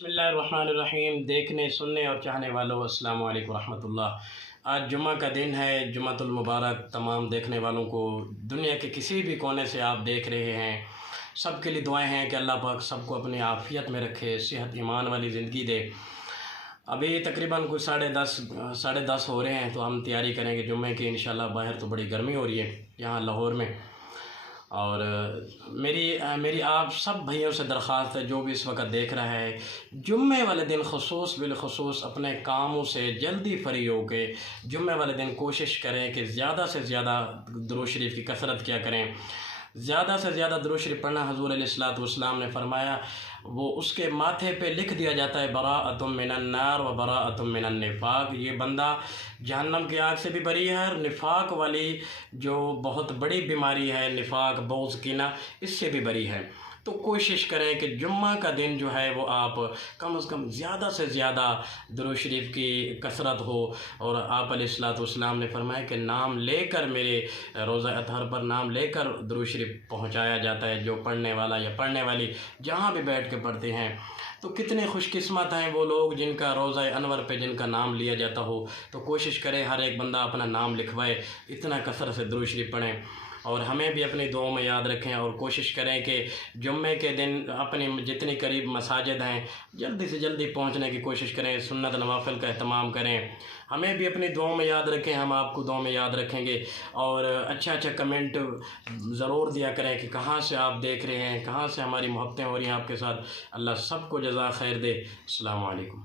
बिस्मिल्लाहिर्रहमानिर्रहीम। देखने सुनने और चाहने वालों, अस्सलाम वालेकुम रहमतुल्लाह। आज जुम्मा का दिन है, जुम्मतुल मुबारक। तमाम देखने वालों को दुनिया के किसी भी कोने से आप देख रहे हैं, सब के लिए दुआएं हैं कि अल्लाह पाक सबको अपनी आफ़ियत में रखे, सेहत ईमान वाली ज़िंदगी दे। अभी तकरीबन कुछ साढ़े दस हो रहे हैं, तो हम तैयारी करेंगे जुम्मे की इंशाल्लाह। बाहर तो बड़ी गर्मी हो रही है यहाँ लाहौर में। और मेरी आप सब भाइयों से दरख्वास्त है, जो भी इस वक्त देख रहा है, जुम्मे वाले दिन बिलखसूस अपने कामों से जल्दी फ्री हो के जुम्मे वाले दिन कोशिश करें कि ज़्यादा से ज़्यादा दुरूद शरीफ की कसरत किया करें। ज़्यादा से ज़्यादा दुरूद शरीफ पढ़ना, हुज़ूर अलैहिस्सलातु वस्सलाम ने फरमाया, वो उसके माथे पे लिख दिया जाता है, बराअतुम मिनन नार व बराअतुम मिनन निफाक। ये बंदा जहन्नम की आग से भी बरी है, और निफाक वाली जो बहुत बड़ी बीमारी है, निफाक बोझ कीना, इससे भी बरी है। तो कोशिश करें कि जुम्मा का दिन जो है वो आप कम से कम ज़्यादा से ज़्यादा दुरूद शरीफ की कसरत हो। और आप अलैहिस्सलातु वस्सलाम ने फरमाया कि नाम लेकर, मेरे रोज़ा अतहर पर नाम लेकर दुरूद शरीफ पहुँचाया जाता है। जो पढ़ने वाला या पढ़ने वाली जहाँ भी बैठ के पढ़ते हैं, तो कितने खुशकिस्मत हैं वो लोग जिनका रोज़ा अनवर पे जिनका नाम लिया जाता हो। तो कोशिश करें हर एक बंदा अपना नाम लिखवाए, इतना कसरत से दुरूद शरीफ पढ़ें। और हमें भी अपनी दुआओं में याद रखें, और कोशिश करें कि जुम्मे के दिन अपनी जितनी करीब मसाजिद हैं, जल्दी से जल्दी पहुंचने की कोशिश करें, सुन्नत नवाफिल का अहतमाम करें। हमें भी अपनी दुआओं में याद रखें, हम आपको दुआओं में याद रखेंगे। और अच्छा कमेंट ज़रूर दिया करें कि कहाँ से आप देख रहे हैं, कहाँ से हमारी मोहब्बतें हो रही हैं आपके साथ। अल्लाह सबको जज़ा खैर दे। अस्सलाम वालेकुम।